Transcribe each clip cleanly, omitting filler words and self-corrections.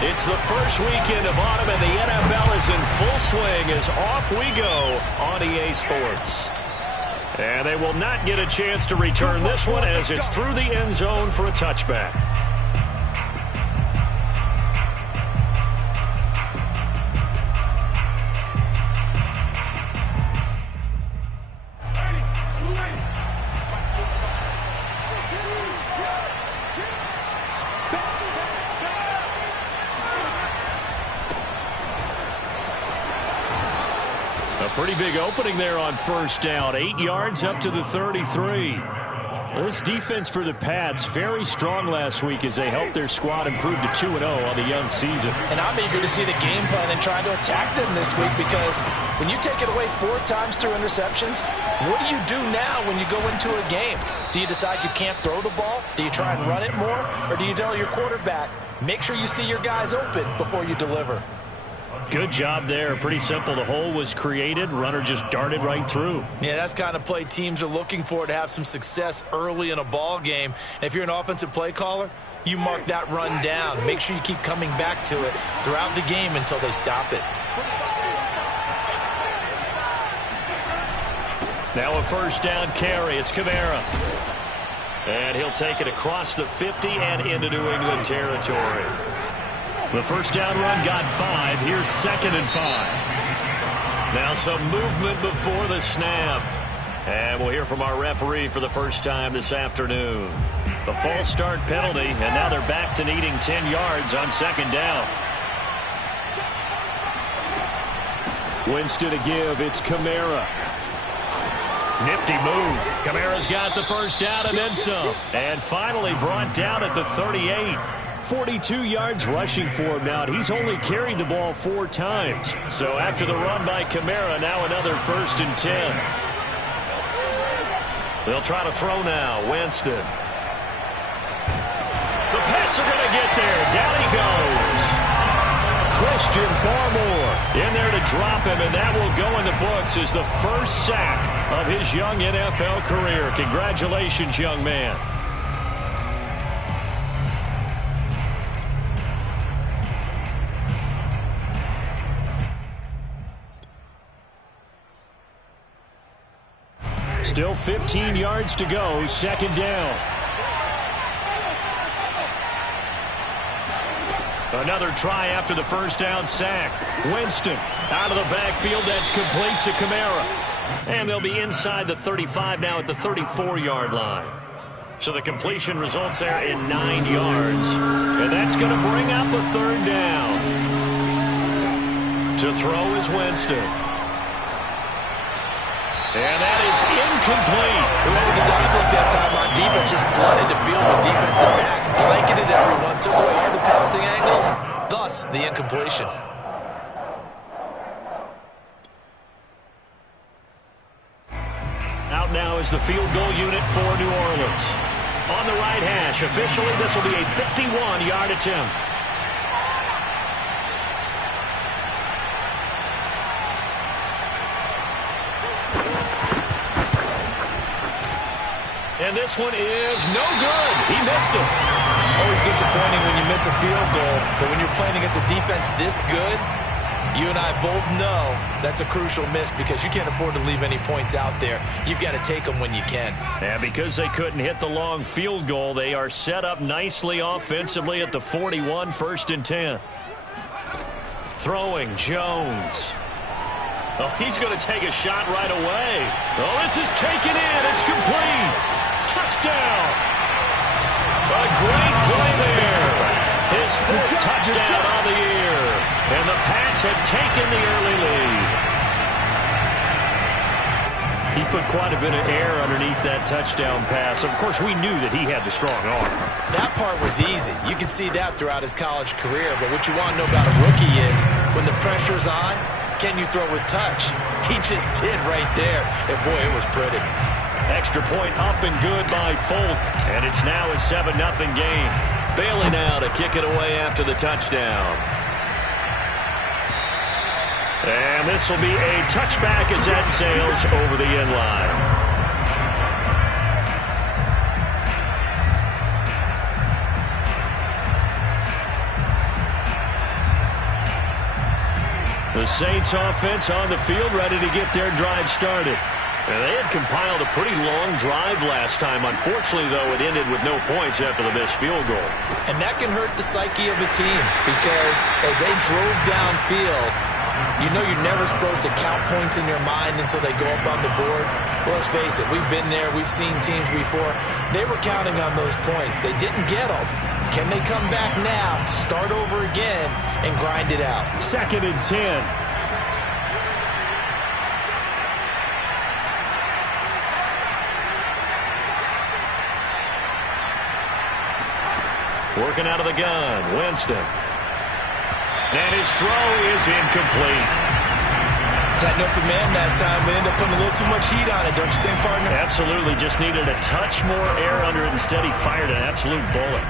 It's the first weekend of autumn, and the NFL is in full swing as off we go on EA Sports. And they will not get a chance to return this one as it's through the end zone for a touchback. Pretty big opening there on first down. 8 yards up to the 33. This defense for the Pats, very strong last week as they helped their squad improve to 2-0 on the young season. And I'm eager to see the game plan and try to attack them this week, because when you take it away 4 times through interceptions, what do you do now when you go into a game? Do you decide you can't throw the ball? Do you try and run it more? Or do you tell your quarterback, make sure you see your guys open before you deliver? Good job there. Pretty simple. The hole was created. Runner just darted right through. Yeah, that's the kind of play teams are looking for to have some success early in a ball game. And if you're an offensive play caller, you mark that run down. Make sure you keep coming back to it throughout the game until they stop it. Now a first down carry. It's Kamara. And he'll take it across the 50 and into New England territory. The first down run got 5. Here's 2nd and 5. Now some movement before the snap. And we'll hear from our referee for the first time this afternoon. A false start penalty, and now they're back to needing 10 yards on 2nd down. Winston to give. It's Kamara. Nifty move. Kamara's got the first down and then some. And finally brought down at the 38. 42 yards rushing for him now. He's only carried the ball 4 times. So after the run by Kamara, now another 1st and 10. They'll try to throw now. Winston. The Pats are going to get there. Down he goes. Christian Barmore in there to drop him, and that will go in the books as the first sack of his young NFL career. Congratulations, young man. Still 15 yards to go, 2nd down. Another try after the first down sack. Winston out of the backfield. That's complete to Kamara. And they'll be inside the 35 now at the 34-yard line. So the completion results there in 9 yards. And that's going to bring up a 3rd down. To throw is Winston. And that is incomplete. Whoever the dive look that time on defense just flooded the field with defensive backs, blanketed everyone, took away all the passing angles, thus the incompletion. Out now is the field goal unit for New Orleans. On the right hash, officially this will be a 51-yard attempt. And this one is no good. He missed it. Always disappointing when you miss a field goal, but when you're playing against a defense this good, you and I both know that's a crucial miss because you can't afford to leave any points out there. You've got to take them when you can. And because they couldn't hit the long field goal, they are set up nicely offensively at the 41, 1st and 10. Throwing Jones. Oh, he's going to take a shot right away. Oh, this is taken in. It's complete. Touchdown. A great play there. His 4th touchdown on the year. And the Pats have taken the early lead. He put quite a bit of air underneath that touchdown pass. Of course, we knew that he had the strong arm. That part was easy. You can see that throughout his college career. But what you want to know about a rookie is when the pressure's on, can you throw with touch? He just did right there. And, boy, it was pretty. Extra point up and good by Folk. And it's now a 7-0 game. Bailey now to kick it away after the touchdown. And this will be a touchback as that sails over the end line. The Saints offense on the field, ready to get their drive started. And they had compiled a pretty long drive last time. Unfortunately, though, it ended with no points after the missed field goal. And that can hurt the psyche of a team because as they drove downfield, you know you're never supposed to count points in your mind until they go up on the board. But let's face it, we've been there. We've seen teams before. They were counting on those points. They didn't get them. Can they come back now, start over again, and grind it out? 2nd and 10. Working out of the gun, Winston. And his throw is incomplete. Got an open man that time, but ended up putting a little too much heat on it, don't you think, partner? Absolutely, just needed a touch more air under it. Instead, he fired an absolute bullet.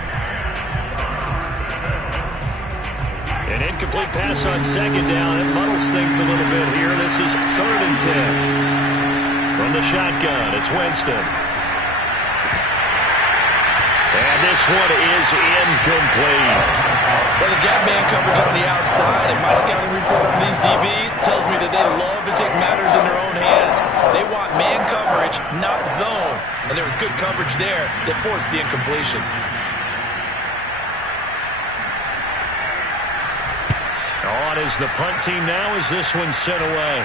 An incomplete pass on 2nd down. It muddles things a little bit here. This is 3rd and 10. From the shotgun, it's Winston. And this one is incomplete. Well, they've got man coverage on the outside, and my scouting report on these DBs tells me that they love to take matters in their own hands. They want man coverage, not zone. And there was good coverage there that forced the incompletion. On is the punt team now as this one's sent away.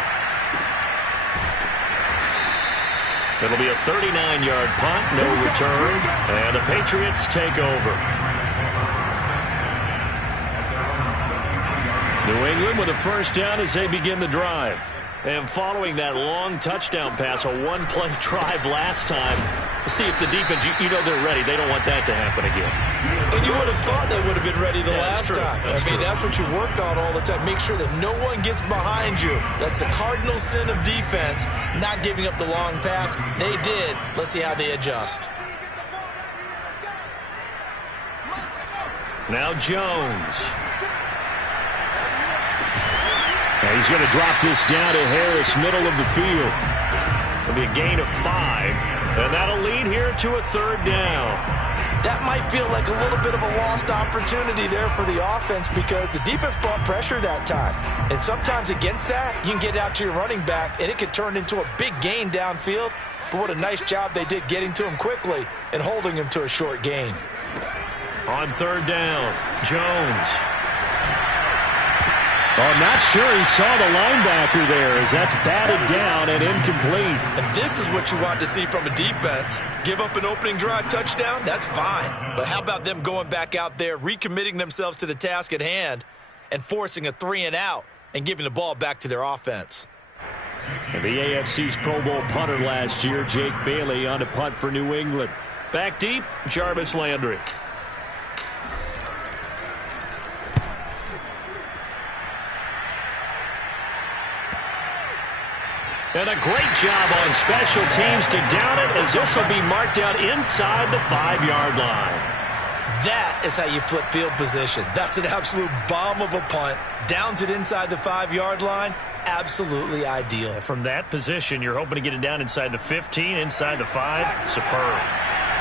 It'll be a 39-yard punt, no return, and the Patriots take over. New England with a first down as they begin the drive. And following that long touchdown pass, a one-play drive last time, see if the defense, you know they're ready. They don't want that to happen again. And you would have thought they would have been ready the last time. That's what you work on all the time. Make sure that no one gets behind you. That's the cardinal sin of defense, not giving up the long pass. They did. Let's see how they adjust. Now Jones. And he's going to drop this down to Harris, middle of the field. It'll be a gain of 5, and that'll lead here to a 3rd down. That might feel like a little bit of a lost opportunity there for the offense because the defense brought pressure that time. And sometimes against that, you can get out to your running back, and it could turn into a big gain downfield. But what a nice job they did getting to him quickly and holding him to a short gain. On 3rd down, Jones. Oh, not sure he saw the linebacker there as that's batted down and incomplete. And this is what you want to see from a defense. Give up an opening drive touchdown, that's fine. But how about them going back out there, recommitting themselves to the task at hand, and forcing a 3-and-out and giving the ball back to their offense. And the AFC's Pro Bowl punter last year, Jake Bailey, on a punt for New England. Back deep, Jarvis Landry. And a great job on special teams to down it as this will be marked out inside the 5-yard line. That is how you flip field position. That's an absolute bomb of a punt. Downs it inside the 5-yard line. Absolutely ideal. From that position, you're hoping to get it down inside the 15, inside the 5. Superb.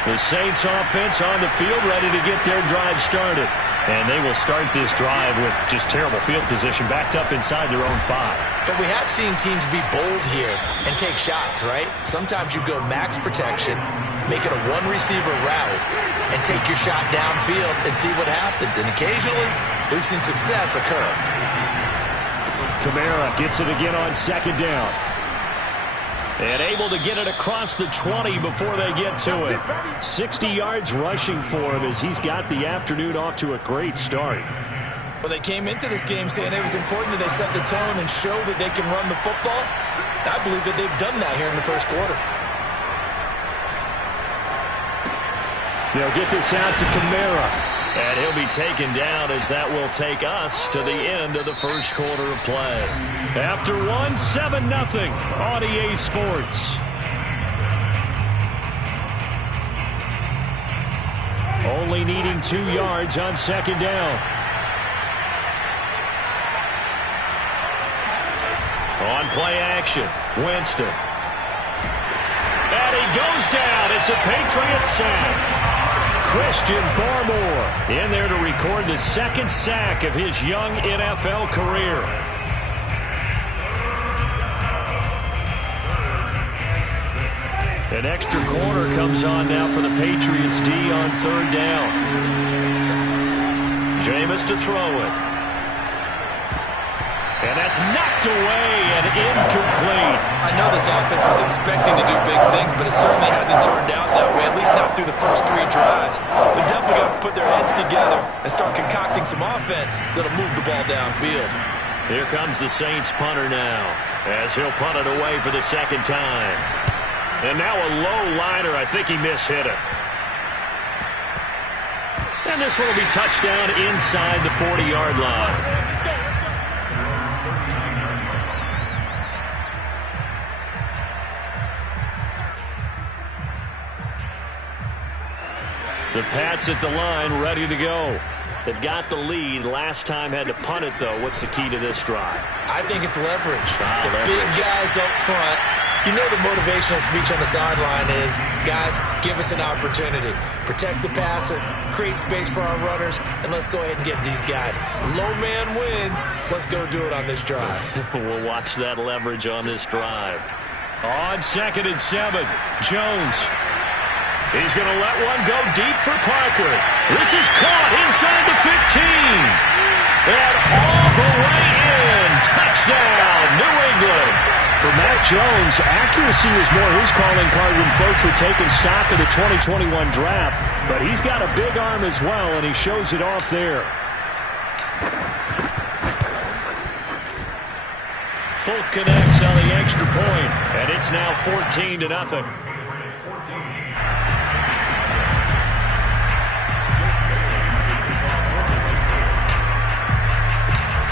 The Saints offense on the field ready to get their drive started. And they will start this drive with just terrible field position backed up inside their own 5. But we have seen teams be bold here and take shots, right? Sometimes you go max protection, make it a one-receiver route, and take your shot downfield and see what happens. And occasionally, we've seen success occur. Kamara gets it again on 2nd down. And able to get it across the 20 before they get to it. 60 yards rushing for him as he's got the afternoon off to a great start. Well, they came into this game saying it was important that they set the tone and show that they can run the football. I believe that they've done that here in the first quarter. They'll get this out to Kamara. And he'll be taken down as that will take us to the end of the first quarter of play. After 7-0 on EA Sports. Only needing 2 yards on 2nd down. On play action, Winston. And he goes down. It's a Patriot sack. Christian Barmore in there to record the 2nd sack of his young NFL career. An extra corner comes on now for the Patriots D on third down. Jameis to throw it. And that's knocked away and incomplete. I know this offense was expecting to do big things, but it certainly hasn't turned out that way, at least not through the first 3 drives. They're definitely going to have to put their heads together and start concocting some offense that'll move the ball downfield. Here comes the Saints punter now, as he'll punt it away for the second time. And now a low liner. I think he mishit it. And this one will be touchdown inside the 40-yard line. The Pats at the line, ready to go. They've got the lead. Last time had to punt it, though. What's the key to this drive? I think it's leverage. Leverage. Big guys up front. You know the motivational speech on the sideline is, guys, give us an opportunity. Protect the passer, create space for our runners, and let's go ahead and get these guys. Low man wins. Let's go do it on this drive. We'll watch that leverage on this drive. On 2nd and 7, Jones. He's going to let one go deep for Parker. This is caught inside the 15. And all the way in. Touchdown, New England. For Mac Jones, accuracy was more his calling card when folks were taking stock of the 2021 draft. But he's got a big arm as well, and he shows it off there. Folk connects on the extra point, and it's now 14-0.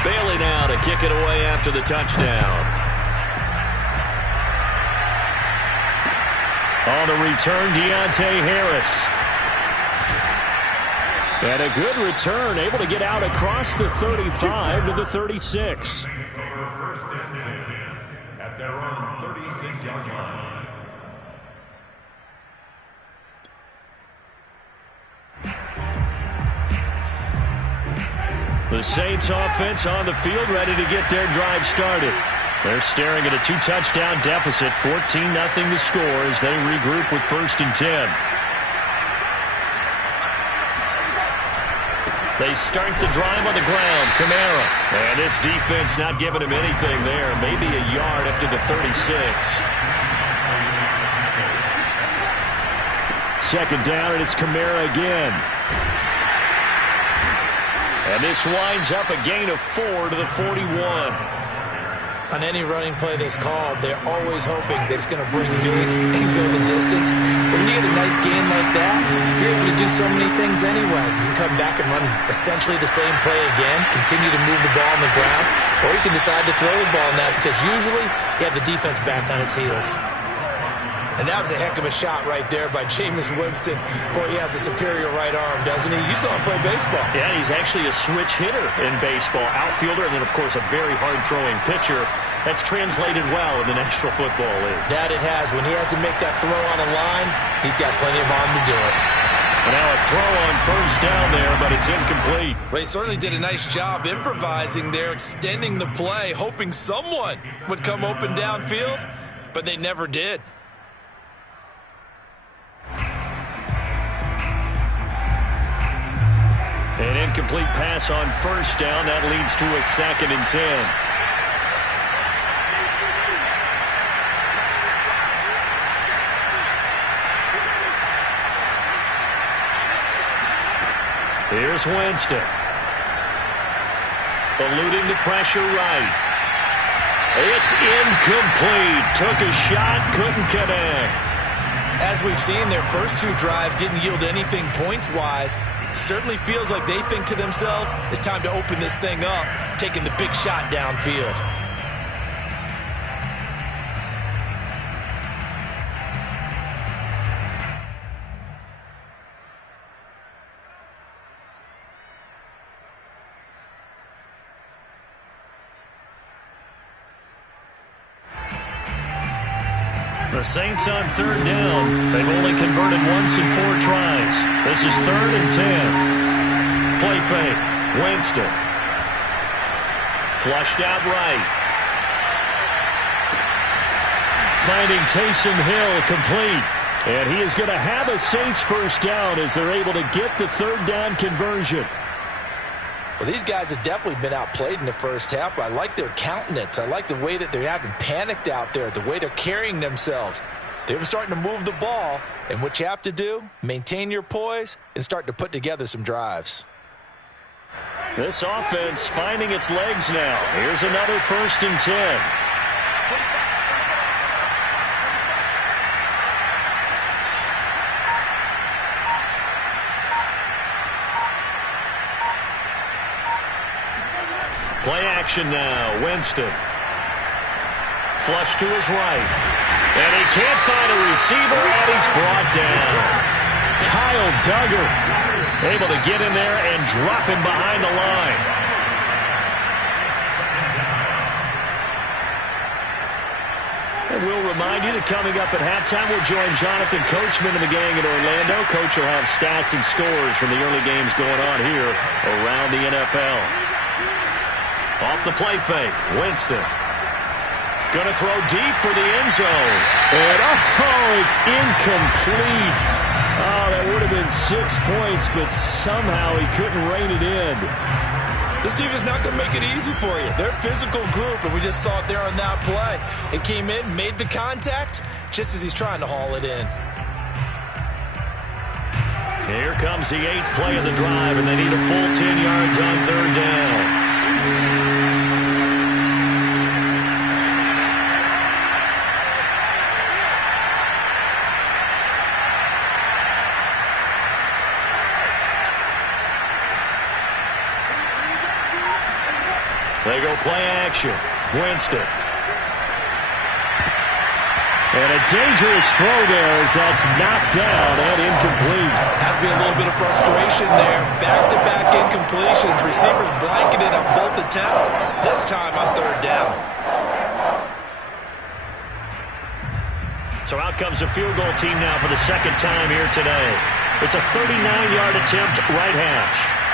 Bailey now to kick it away after the touchdown. On the return, Deontay Harris. And a good return, able to get out across the 35 to the 36. At their own 36-yard line. The Saints offense on the field, ready to get their drive started. They're staring at a 2-touchdown deficit, 14-0 the score as they regroup with 1st and 10. They start the drive on the ground. Kamara. And this defense not giving him anything there. Maybe a yard up to the 36. 2nd down, and it's Kamara again. And this winds up a gain of 4 to the 41. On any running play that's called, they're always hoping that it's going to bring big and go the distance. But when you get a nice gain like that, you're able to do so many things anyway. You can come back and run essentially the same play again, continue to move the ball on the ground, or you can decide to throw the ball now because usually you have the defense back on its heels. And that was a heck of a shot right there by Jameis Winston. Boy, he has a superior right arm, doesn't he? You saw him play baseball. Yeah, he's actually a switch hitter in baseball. Outfielder, and then, of course, a very hard-throwing pitcher. That's translated well in the National Football League. That it has. When he has to make that throw on a line, he's got plenty of arm to do it. And now a throw on 1st down there, but it's incomplete. Well, he certainly did a nice job improvising there, extending the play, hoping someone would come open downfield, but they never did. An incomplete pass on 1st down. That leads to a 2nd and 10. Here's Winston. Eluding the pressure right. It's incomplete. Took a shot, couldn't connect. As we've seen, their first 2 drives didn't yield anything points-wise. Certainly feels like they think to themselves, it's time to open this thing up, taking the big shot downfield. The Saints on 3rd down. They've only converted once in 4 tries. This is 3rd and 10. Play fake. Winston. Flushed out right. finding Taysom Hill complete. And he is going to have a Saints first down as they're able to get the third down conversion. Well, these guys have definitely been outplayed in the first half. I like their countenance. I like the way that they haven't panicked out there, the way they're carrying themselves. They're starting to move the ball, and what you have to do, maintain your poise and start to put together some drives. This offense finding its legs now. Here's another 1st and 10. Play action now. Winston. Flush to his right. And he can't find a receiver, and he's brought down. Kyle Duggar able to get in there and drop him behind the line. And we'll remind you that coming up at halftime, we'll join Jonathan Coachman and the gang in Orlando. Coach will have stats and scores from the early games going on here around the NFL. Off the play fake, Winston. Going to throw deep for the end zone. And, it's incomplete. Oh, that would have been 6 points, but somehow he couldn't rein it in. This team is not going to make it easy for you. They're a physical group, and we just saw it there on that play. It came in, made the contact, just as he's trying to haul it in. Here comes the 8th play of the drive, and they need a full 10 yards on third down. They go play action. Winston. And a dangerous throw there as that's knocked down and incomplete. Has to be a little bit of frustration there. Back-to-back incompletions. Receivers blanketed on both attempts. This time on third down. So out comes the field goal team now for the second time here today. It's a 39-yard attempt, right hash.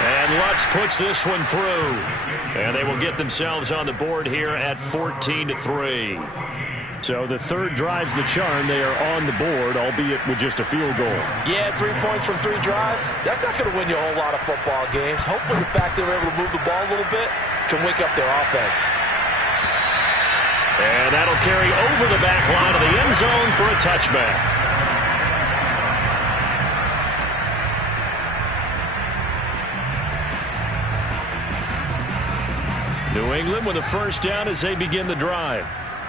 And Lutz puts this one through. And they will get themselves on the board here at 14-3. So the third drive's the charm. They are on the board, albeit with just a field goal. Yeah, 3 points from 3 drives. That's not going to win you a whole lot of football games. Hopefully the fact they were able to move the ball a little bit can wake up their offense. And that'll carry over the back line of the end zone for a touchback. New England with a first down as they begin the drive.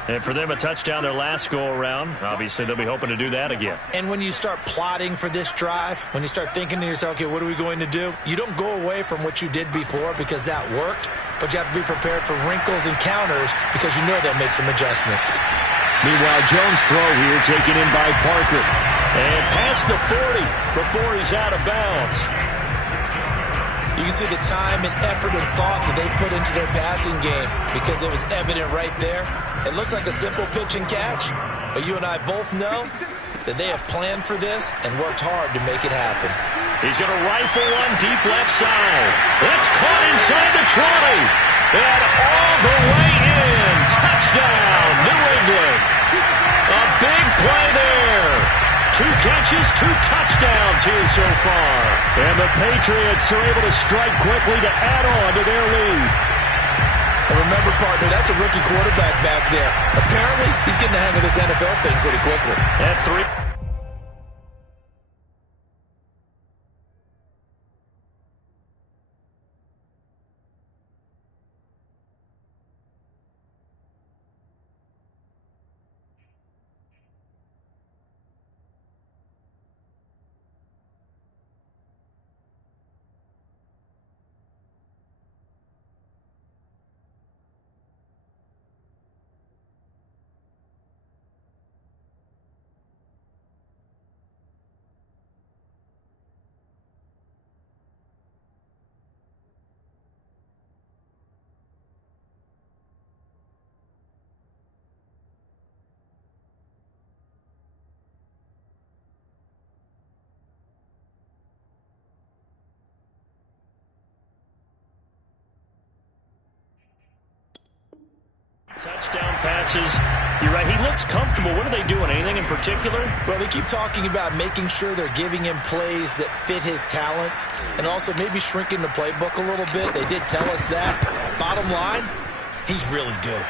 And for them, a touchdown their last go-around. Obviously, they'll be hoping to do that again. And when you start plotting for this drive, when you start thinking to yourself, okay, what are we going to do? You don't go away from what you did before because that worked, but you have to be prepared for wrinkles and counters because you know they'll make some adjustments. Meanwhile, Jones' throw here taken in by Parker. And past the 40 before he's out of bounds. You can see the time and effort and thought that they put into their passing game because it was evident right there. It looks like a simple pitch and catch, but you and I both know that they have planned for this and worked hard to make it happen. He's going to rifle one deep left side. That's caught inside the 20. And all the way in. Touchdown, New England. A big play there. 2 catches, 2 touchdowns here so far. And the Patriots are able to strike quickly to add on to their lead. And remember, partner, that's a rookie quarterback back there. Apparently, he's getting the hang of this NFL thing pretty quickly. At 3. Touchdown passes. You're right. He looks comfortable. What are they doing? Anything in particular? Well, they keep talking about making sure they're giving him plays that fit his talents and also maybe shrinking the playbook a little bit. They did tell us that. Bottom line, he's really good.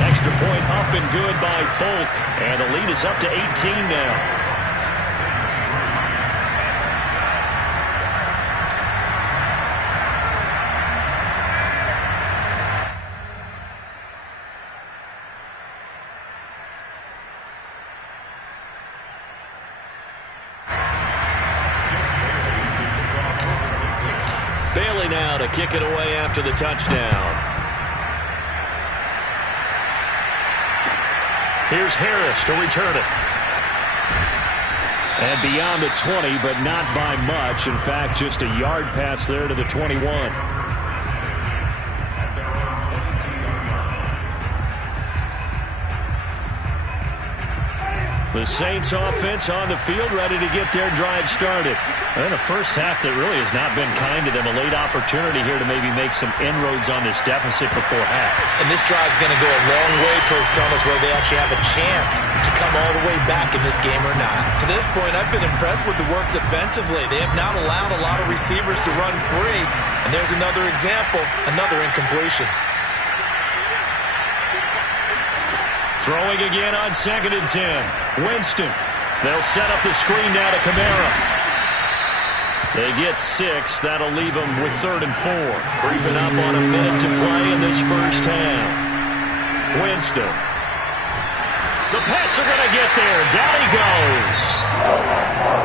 Extra point up and good by Folk. And the lead is up to 18 now. Bailey now to kick it away after the touchdown. Here's Harris to return it. And beyond the 20, but not by much. In fact, just a yard pass there to the 21. The Saints offense on the field, ready to get their drive started. And a first half that really has not been kind to them. A late opportunity here to maybe make some inroads on this deficit before half. And this drive's going to go a long way towards telling us whether they actually have a chance to come all the way back in this game or not. To this point, I've been impressed with the work defensively. They have not allowed a lot of receivers to run free. And there's another example, another incompletion. Throwing again on 2nd and 10. Winston. They'll set up the screen now to Kamara. They get 6. That'll leave them with 3rd and 4. Creeping up on a minute to play in this first half. Winston. The Pats are going to get there. Down he goes.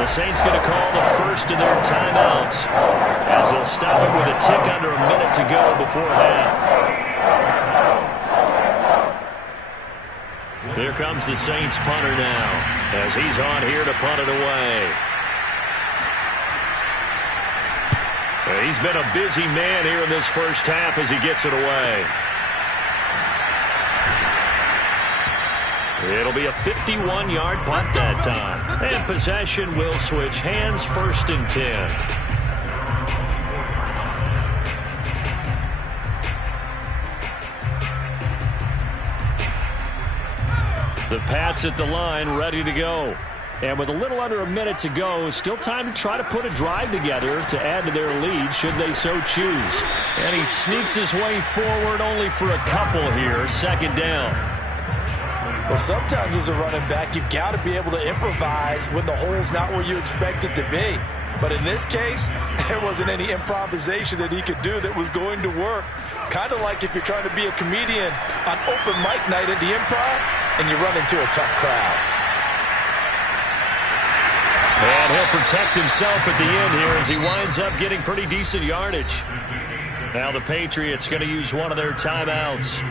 The Saints going to call the first of their timeouts as they'll stop it with a tick under a minute to go before half. Here comes the Saints punter now as he's on here to punt it away. He's been a busy man here in this first half as he gets it away. It'll be a 51-yard punt that time. And possession will switch hands, 1st and 10. The Pats at the line, ready to go. And with a little under a minute to go, still time to try to put a drive together to add to their lead should they so choose. And he sneaks his way forward only for a couple here, 2nd down. Well, sometimes as a running back, you've got to be able to improvise when the hole's not where you expect it to be. But in this case, there wasn't any improvisation that he could do that was going to work. Kind of like if you're trying to be a comedian on open mic night at the Improv and you run into a tough crowd. And he'll protect himself at the end here as he winds up getting pretty decent yardage. Now the Patriots going to use one of their timeouts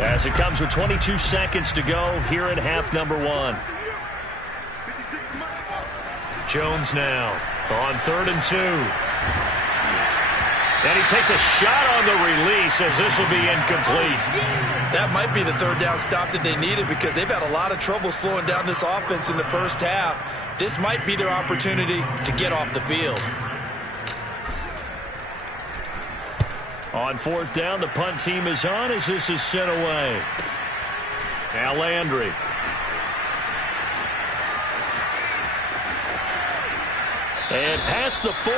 as it comes with 22 seconds to go here in half number 1. Jones now on 3rd and 2. And he takes a shot on the release as this will be incomplete. That might be the 3rd down stop that they needed because they've had a lot of trouble slowing down this offense in the first half. This might be their opportunity to get off the field. On 4th down, the punt team is on as this is sent away. Now Landry. And past the 40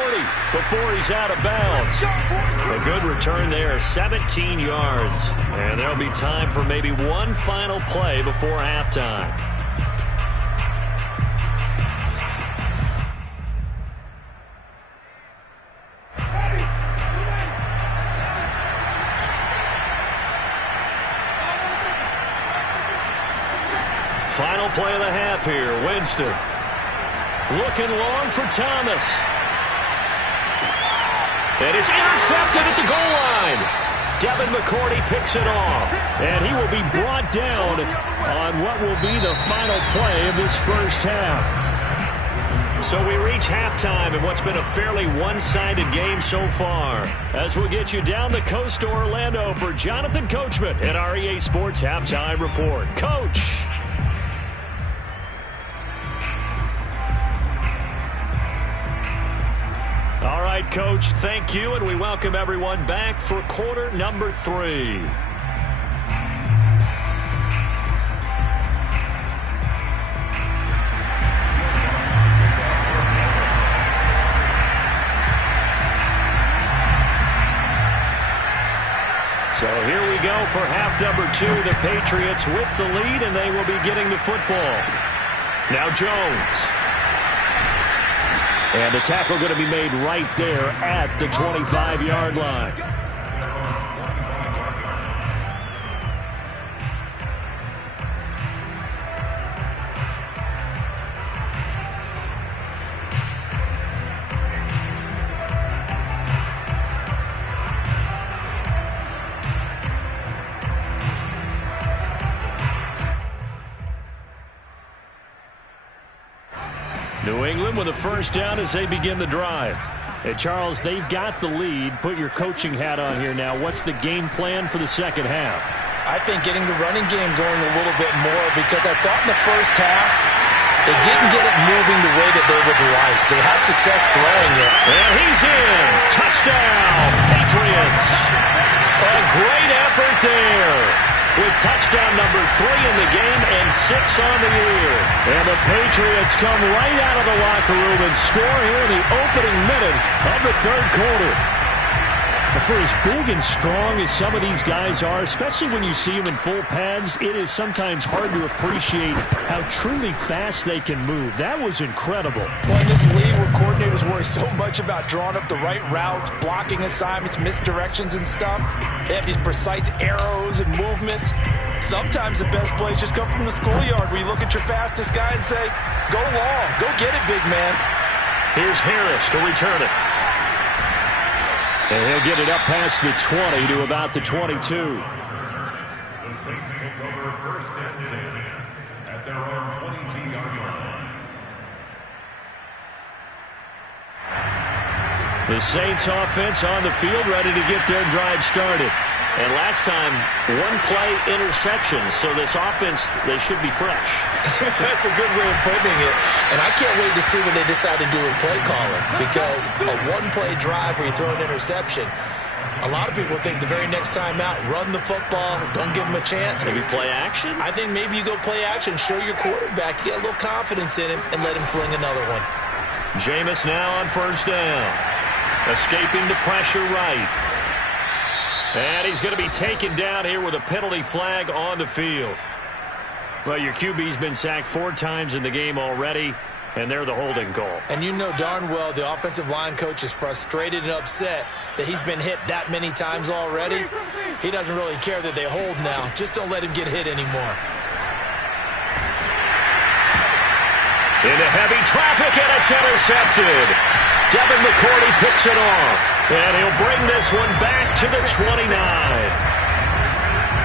before he's out of bounds. A good return there, 17 yards. And there'll be time for maybe one final play before halftime. Final play of the half here, Winston. Looking long for Thomas. And it's intercepted at the goal line. Devin McCourty picks it off. And he will be brought down on what will be the final play of this first half. So we reach halftime in what's been a fairly one-sided game so far. As we'll get you down the coast to Orlando for Jonathan Coachman at our EA Sports Halftime Report. Coach. All right. right, Coach, thank you, and we welcome everyone back for quarter number 3. So here we go for half number 2. The Patriots with the lead, and they will be getting the football. Now Jones. And the tackle going to be made right there at the 25-yard line. New England with a first down as they begin the drive. And Charles, they've got the lead. Put your coaching hat on here now. What's the game plan for the second half? I think getting the running game going a little bit more, because I thought in the first half they didn't get it moving the way that they would like. They had success throwing it. And he's in. Touchdown, Patriots. A great effort there, with touchdown number 3 in the game and 6 on the year. And the Patriots come right out of the locker room and score here in the opening minute of the third quarter. For as big and strong as some of these guys are, especially when you see them in full pads, it is sometimes hard to appreciate how truly fast they can move. That was incredible. Well, in this league where coordinators worry so much about drawing up the right routes, blocking assignments, misdirections and stuff, they have these precise arrows and movements. Sometimes the best plays just come from the schoolyard, where you look at your fastest guy and say, go long, go get it, big man. Here's Harris to return it. And he'll get it up past the 20 to about the 22. The Saints take over first and 10 at their own 22-yard line. The Saints offense on the field, ready to get their drive started. And last time, 1-play interception, so this offense, they should be fresh. That's a good way of putting it. And I can't wait to see what they decide to do with play calling, because a 1-play drive where you throw an interception, a lot of people think the very next time out, run the football, don't give them a chance. Maybe play action? I think maybe you go play action, show your quarterback, get a little confidence in him, and let him fling another one. Jameis now on first down. Escaping the pressure right. And he's going to be taken down here with a penalty flag on the field. Well, your QB's been sacked 4 times in the game already, and they're the holding call. And you know darn well the offensive line coach is frustrated and upset that he's been hit that many times already. He doesn't really care that they hold now. Just don't let him get hit anymore. Into heavy traffic, and it's intercepted. Devin McCourty picks it off, and he'll bring this one back to the 29.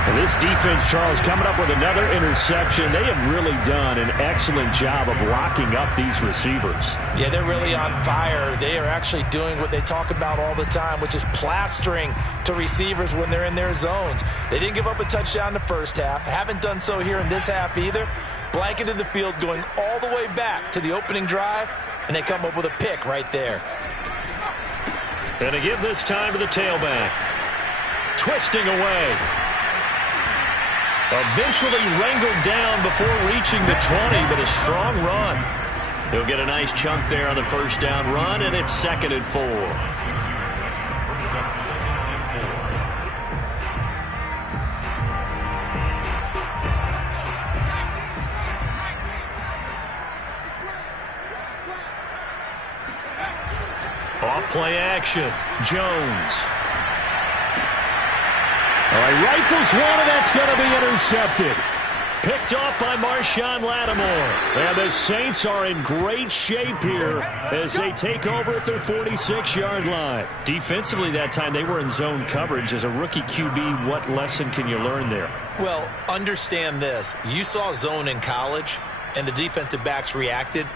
And this defense, Charles, coming up with another interception. They have really done an excellent job of locking up these receivers. Yeah, they're really on fire. They are actually doing what they talk about all the time, which is plastering to receivers when they're in their zones. They didn't give up a touchdown in the first half. Haven't done so here in this half either. Blanketed the field, going all the way back to the opening drive, and they come up with a pick right there. And to give this time to the tailback. Twisting away. Eventually wrangled down before reaching the 20, but a strong run. He'll get a nice chunk there on the first down run, and it's 2nd and 4. Off play action. Jones. All right, rifles one, and that's going to be intercepted. Picked off by Marshawn Lattimore. And the Saints are in great shape here as they take over at their 46-yard line. Defensively that time, they were in zone coverage. As a rookie QB, what lesson can you learn there? Well, understand this. You saw zone in college, and the defensive backs reacted,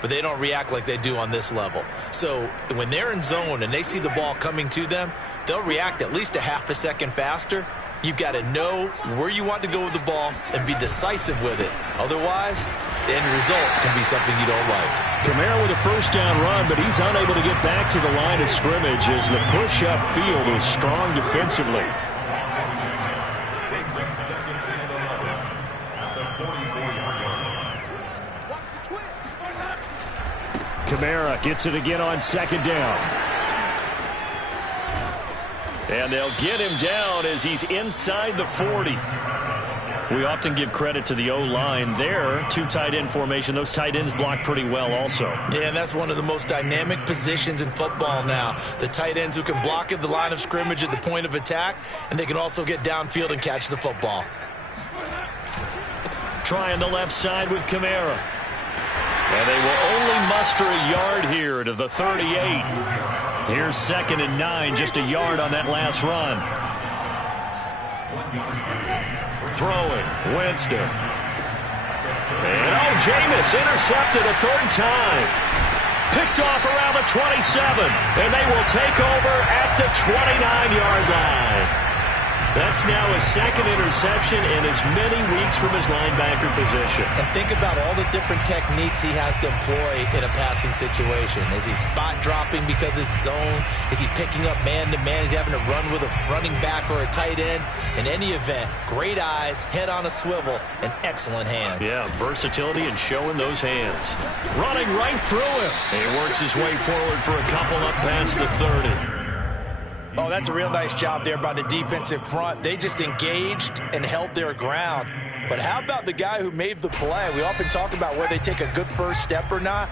but they don't react like they do on this level. So when they're in zone and they see the ball coming to them, they'll react at least a half a second faster. You've got to know where you want to go with the ball and be decisive with it. Otherwise, the end result can be something you don't like. Kamara with a first down run, but he's unable to get back to the line of scrimmage as the push up field is strong defensively. Brings up second and 11 at the 44-yard line. Kamara gets it again on second down. And they'll get him down as he's inside the 40. We often give credit to the O-line there. Two tight end formation. Those tight ends block pretty well also. Yeah, and that's one of the most dynamic positions in football now. The tight ends who can block at the line of scrimmage at the point of attack, and they can also get downfield and catch the football. Trying the left side with Kamara. And they will only muster a yard here to the 38. Here's 2nd and 9, just a yard on that last run. Throwing, Winston. And Jameis intercepted a third time. Picked off around the 27, and they will take over at the 29-yard line. That's now his 2nd interception in as many weeks from his linebacker position. And think about all the different techniques he has to employ in a passing situation. Is he spot dropping because it's zone? Is he picking up man-to-man? Is he having to run with a running back or a tight end? In any event, great eyes, head on a swivel, and excellent hands. Yeah, versatility and showing those hands. Running right through him. He works his way forward for a couple up past the 30. Oh, that's a real nice job there by the defensive front. They just engaged and held their ground. But how about the guy who made the play? We often talk about whether they take a good first step or not.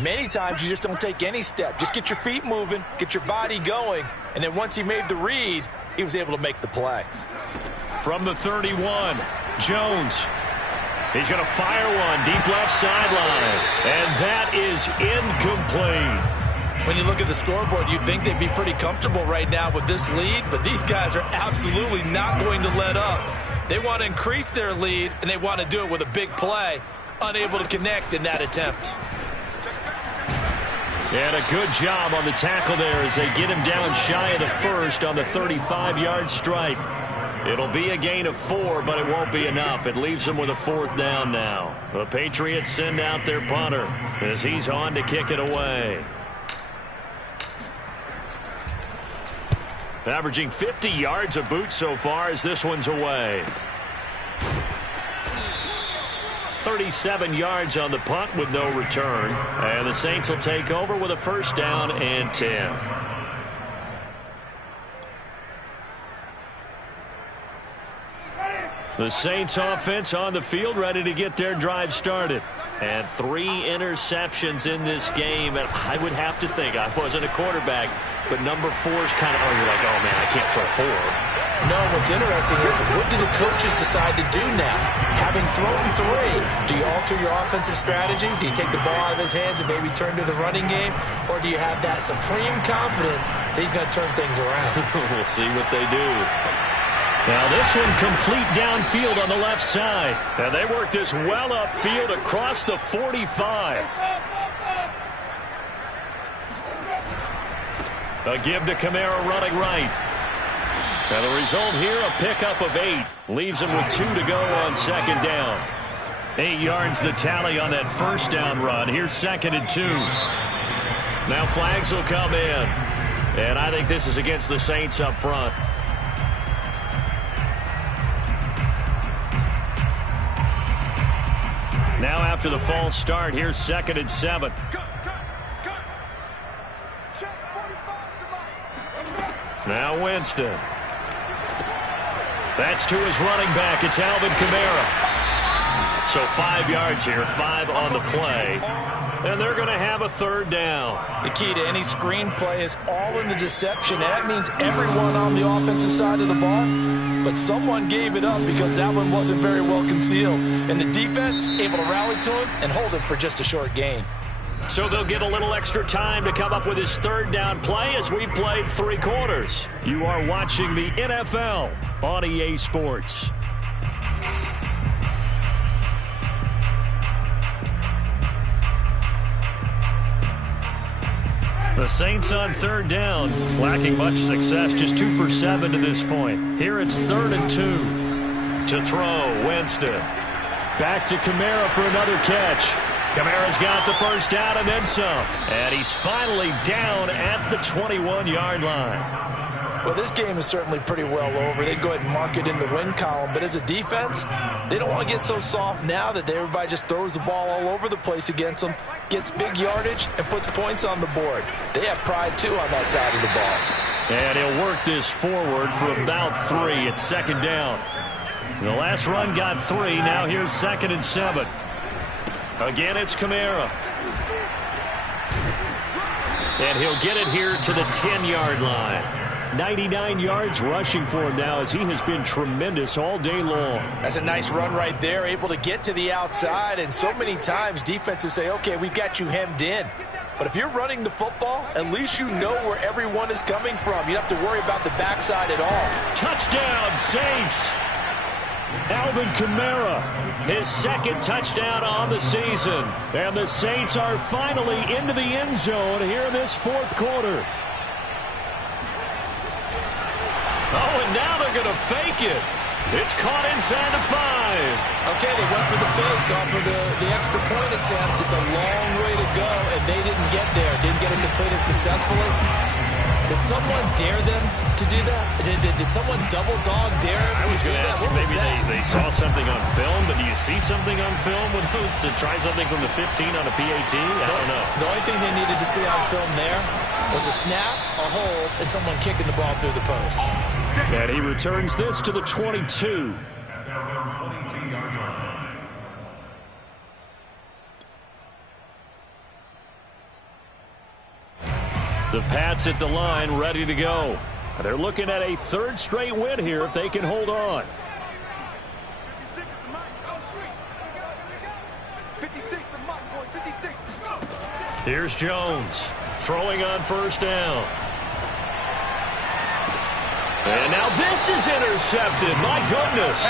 Many times you just don't take any step. Just get your feet moving, get your body going, and then once he made the read, he was able to make the play. From the 31, Jones. He's going to fire one deep left sideline, and that is incomplete. When you look at the scoreboard, you'd think they'd be pretty comfortable right now with this lead, but these guys are absolutely not going to let up. They want to increase their lead, and they want to do it with a big play. Unable to connect in that attempt. And a good job on the tackle there as they get him down shy of the first on the 35-yard stripe. It'll be a gain of 4, but it won't be enough. It leaves them with a 4th down now. The Patriots send out their punter as he's on to kick it away. Averaging 50 yards a boot so far as this one's away. 37 yards on the punt with no return. And the Saints will take over with a 1st down and 10. The Saints offense on the field ready to get their drive started. And 3 interceptions in this game. And I would have to think, I wasn't a quarterback, but number 4 is kind of, you're like, oh man, I can't throw 4. No, what's interesting is what do the coaches decide to do now? Having thrown 3, do you alter your offensive strategy? Do you take the ball out of his hands and maybe turn to the running game? Or do you have that supreme confidence that he's going to turn things around? We'll see what they do. Now this one complete downfield on the left side. And they work this well upfield across the 45. A give to Kamara running right. And the result here, a pickup of 8. Leaves him with 2 to go on 2nd down. 8 yards the tally on that 1st down run. Here's 2nd and 2. Now flags will come in. And I think this is against the Saints up front. Now after the false start, here's 2nd and 7. Now Winston. That's to his running back. It's Alvin Kamara. So 5 yards here, 5 on the play. And they're going to have a 3rd down. The key to any screenplay is all in the deception. That means everyone on the offensive side of the ball. But someone gave it up because that one wasn't very well concealed. And the defense able to rally to him and hold him for just a short gain. So they'll get a little extra time to come up with his 3rd down play as we've played 3 quarters. You are watching the NFL on EA Sports. The Saints on third down, lacking much success, just 2 for 7 to this point. Here it's 3rd and 2. To throw, Winston. Back to Kamara for another catch. Kamara's got the first down and then some. And he's finally down at the 21-yard line. Well, this game is certainly pretty well over. They go ahead and mark it in the win column. But as a defense, they don't want to get so soft now that everybody just throws the ball all over the place against them, gets big yardage, and puts points on the board. They have pride, too, on that side of the ball. And he'll work this forward for about 3. It's 2nd down. The last run got 3. Now here's 2nd and 7. Again, it's Kamara. And he'll get it here to the 10-yard line. 99 yards rushing for him now as he has been tremendous all day long. That's a nice run right there, able to get to the outside. And so many times defenses say, okay, we've got you hemmed in. But if you're running the football, at least you know where everyone is coming from. You don't have to worry about the backside at all. Touchdown, Saints! Alvin Kamara, his 2nd touchdown on the season. And the Saints are finally into the end zone here in this 4th quarter. Oh, and now they're going to fake it. It's caught inside the 5. Okay, they went for the fake off of the extra point attempt. It's a long way to go, and they didn't get there. Didn't get it completed successfully. Did someone dare them to do that? Did someone double dog dare them to do that? What maybe they saw something on film, but do you see something on film with those to try something from the 15 on a PAT? I don't know. The only thing they needed to see on film there was a snap, a hold, and someone kicking the ball through the post. And he returns this to the 22. At their own 22-yard line. The Pats at the line, ready to go. They're looking at a 3rd straight win here if they can hold on. Here's Jones, throwing on 1st down. And now this is intercepted. My goodness.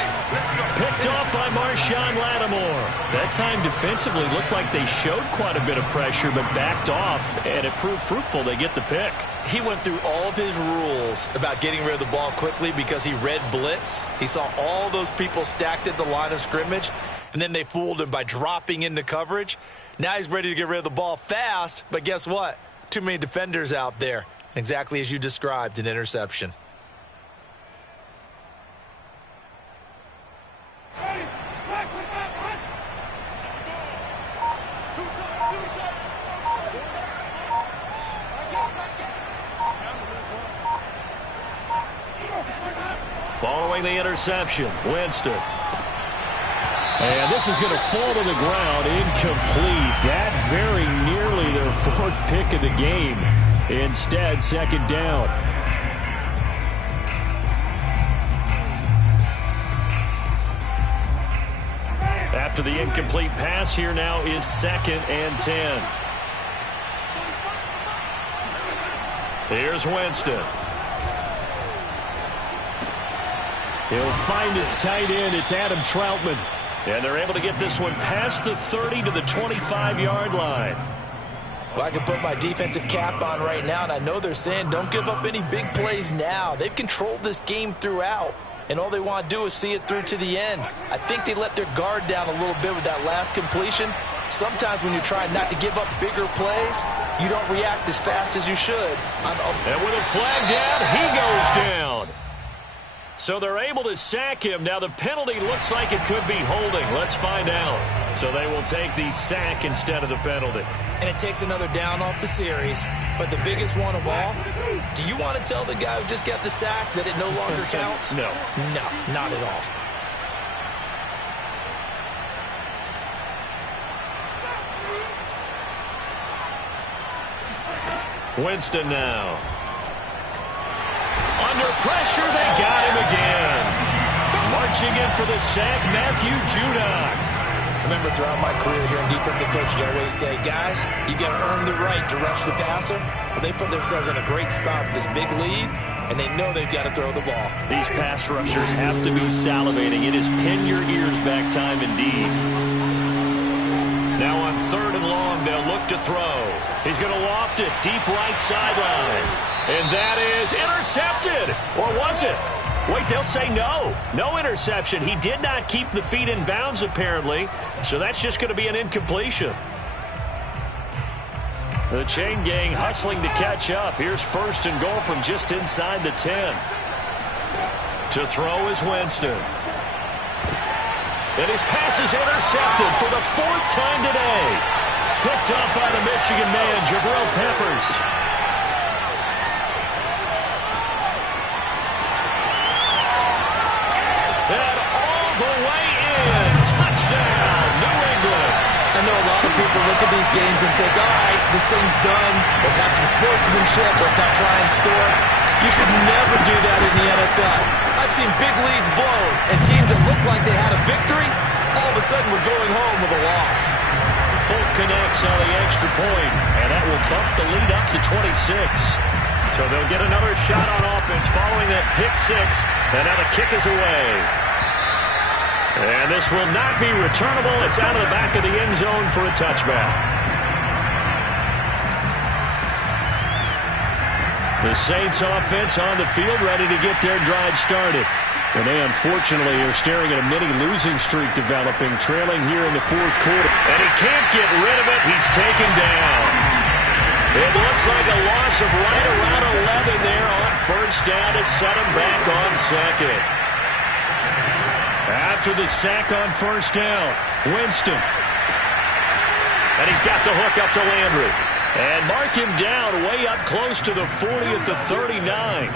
Picked off by Marshawn Lattimore. That time defensively looked like they showed quite a bit of pressure, but backed off, and it proved fruitful. They get the pick. He went through all of his rules about getting rid of the ball quickly because he read blitz. He saw all those people stacked at the line of scrimmage, and then they fooled him by dropping into coverage. Now he's ready to get rid of the ball fast, but guess what? Too many defenders out there. Exactly as you described, an interception. Following the interception, Winston. And this is going to fall to the ground, incomplete. That very nearly their 4th pick of the game. Instead, 2nd down. After the incomplete pass, here now is 2nd and 10. Here's Winston. He'll find his tight end. It's Adam Troutman. And they're able to get this one past the 30 to the 25-yard line. Well, I can put my defensive cap on right now, and I know they're saying don't give up any big plays now. They've controlled this game throughout, and all they want to do is see it through to the end. I think they let their guard down a little bit with that last completion. Sometimes when you're trying not to give up bigger plays, you don't react as fast as you should. And with a flag down, he goes down. So they're able to sack him. Now the penalty looks like it could be holding. Let's find out. So they will take the sack instead of the penalty. And it takes another down off the series. But the biggest one of all, do you want to tell the guy who just got the sack that it no longer counts? No. No, not at all. Winston now. Under pressure, they got him again. Marching in for the sack, Matthew Judon. Remember, throughout my career here in defensive coach, I always say, guys, you got to earn the right to rush the passer. Well, they put themselves in a great spot with this big lead, and they know they've got to throw the ball. These pass rushers have to be salivating. It is pin your ears back time indeed. Now on 3rd and long, they'll look to throw. He's going to loft it deep right sideline. And that is intercepted. Or was it? Wait, they'll say no. No interception. He did not keep the feet in bounds, apparently. So that's just going to be an incompletion. The chain gang hustling to catch up. Here's 1st and goal from just inside the 10. To throw is Winston. And his pass is intercepted for the 4th time today. Picked up by the Michigan man, Jabril Peppers. And all the way in. Touchdown, New England. I know a lot of people look at these games and think, all right, this thing's done. Let's have some sportsmanship. Let's not try and score. You should never do that in the NFL. I've seen big leads blown, and teams that looked like they had a victory, all of a sudden we're going home with a loss. Folk connects on the extra point, and that will bump the lead up to 26. So they'll get another shot on offense following that pick 6, and now the kick is away. And this will not be returnable. It's out of the back of the end zone for a touchback. The Saints offense on the field, ready to get their drive started. And they unfortunately are staring at a mini losing streak developing, trailing here in the 4th quarter. And he can't get rid of it. He's taken down. It looks like a loss of right around 11 there on 1st down to set him back on 2nd. After the sack on 1st down, Winston. And he's got the hook up to Landry. And mark him down way up close to the 40 at the 39.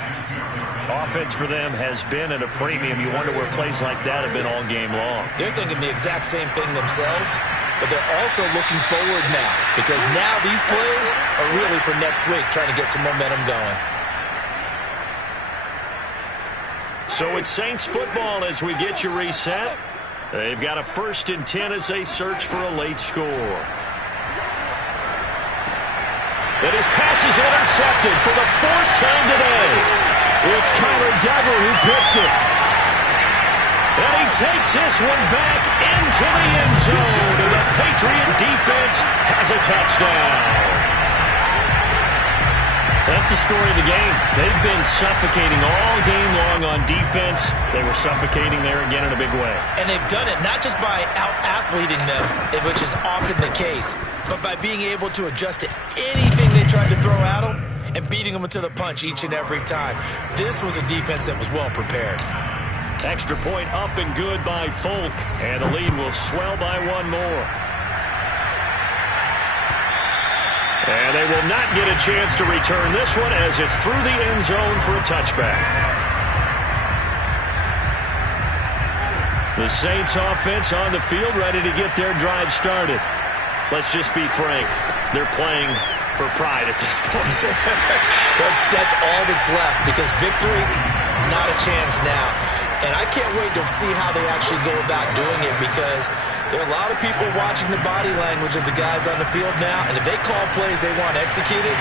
Offense for them has been at a premium. You wonder where plays like that have been all game long. They're thinking the exact same thing themselves, but they're also looking forward now because now these plays are really for next week, trying to get some momentum going. So it's Saints football as we get you reset. They've got a 1st and 10 as they search for a late score. And his pass is intercepted for the 4th time today. It's Kyler Duggar who picks it. And he takes this one back into the end zone. And the Patriot defense has a touchdown. That's the story of the game. They've been suffocating all game long on defense. They were suffocating there again in a big way. And they've done it not just by out-athleting them, which is often the case, but by being able to adjust to anything they tried to throw at them and beating them to the punch each and every time. This was a defense that was well prepared. Extra point up and good by Folk. And the lead will swell by 1 more. And they will not get a chance to return this one as it's through the end zone for a touchback. The Saints offense on the field ready to get their drive started. Let's just be frank. They're playing for pride at this point. That's all that's left because victory, not a chance now. And I can't wait to see how they actually go about doing it because there are a lot of people watching the body language of the guys on the field now, and if they call plays they want executed,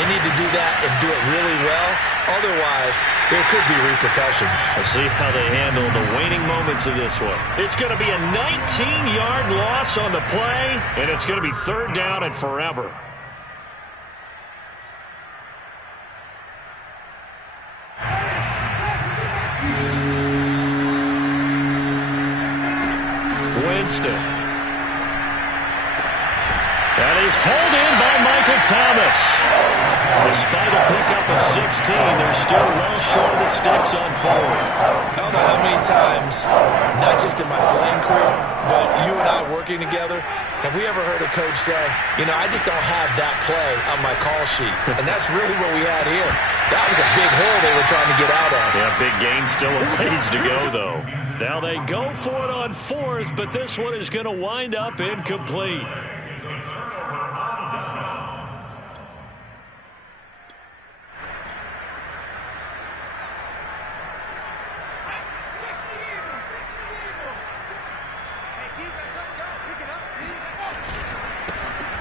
they need to do that and do it really well. Otherwise, there could be repercussions. We'll see how they handle the waning moments of this one. It's going to be a 19-yard loss on the play, and it's going to be 3rd down and forever. Winston. That is hauled in by Michael Thomas. Despite a pickup of 16, they're still well short of the sticks on 4th. I don't know how many times, not just in my playing career, but you and I working together, have we ever heard a coach say, you know, I just don't have that play on my call sheet. And that's really what we had here. That was a big hole they were trying to get out of. Yeah, big gain, still a ways to go, though. Now they go for it on 4th, but this one is going to wind up incomplete.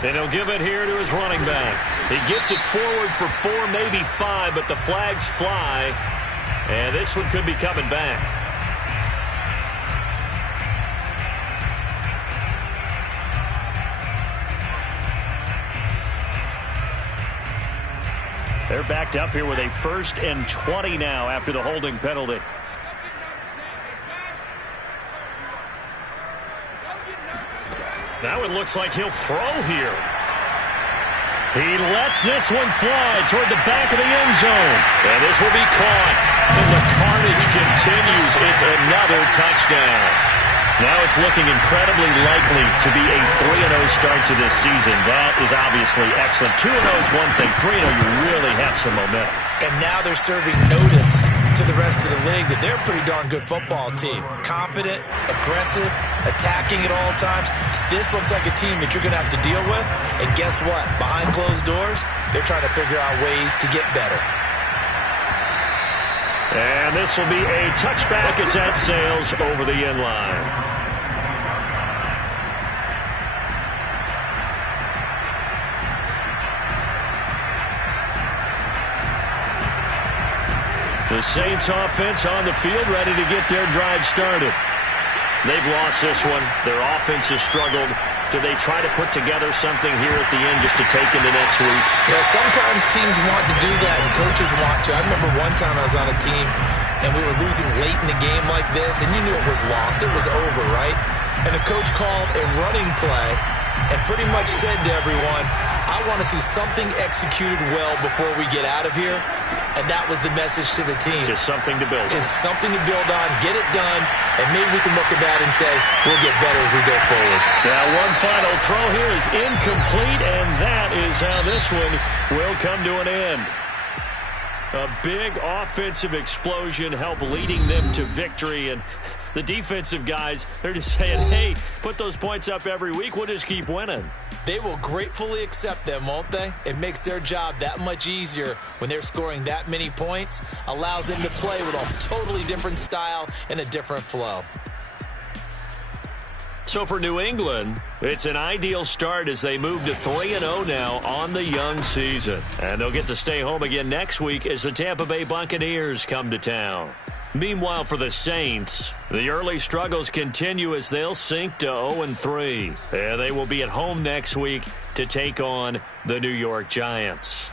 And he'll give it here to his running back. He gets it forward for 4, maybe 5, but the flags fly. And this one could be coming back. They're backed up here with a 1st and 20 now after the holding penalty. Now it looks like he'll throw here. He lets this one fly toward the back of the end zone. And this will be caught. And the carnage continues. It's another touchdown. Now it's looking incredibly likely to be a 3-0 start to this season. That is obviously excellent. 2-0 is one thing. 3-0, you really have some momentum. And now they're serving notice to the rest of the league that they're a pretty darn good football team. Confident, aggressive, attacking at all times. This looks like a team that you're going to have to deal with. And guess what? Behind closed doors, they're trying to figure out ways to get better. And this will be a touchback as that sails over the end line. The Saints offense on the field, ready to get their drive started. They've lost this one. Their offense has struggled. Do they try to put together something here at the end just to take into next week? Yeah, sometimes teams want to do that, and coaches want to. I remember one time I was on a team, and we were losing late in a game like this, and you knew it was lost. It was over, right? And the coach called a running play and pretty much said to everyone, I want to see something executed well before we get out of here. And that was the message to the team. Just something to build on. Just something to build on, get it done, and maybe we can look at that and say, we'll get better as we go forward. Now, one final throw here is incomplete, and that is how this one will come to an end. A big offensive explosion helped leading them to victory, and the defensive guys, they're just saying, hey, put those points up every week, we'll just keep winning. They will gratefully accept them, won't they? It makes their job that much easier when they're scoring that many points, allows them to play with a totally different style and a different flow. So for New England, it's an ideal start as they move to 3-0 now on the young season. And they'll get to stay home again next week as the Tampa Bay Buccaneers come to town. Meanwhile, for the Saints, the early struggles continue as they'll sink to 0-3. And they will be at home next week to take on the New York Giants.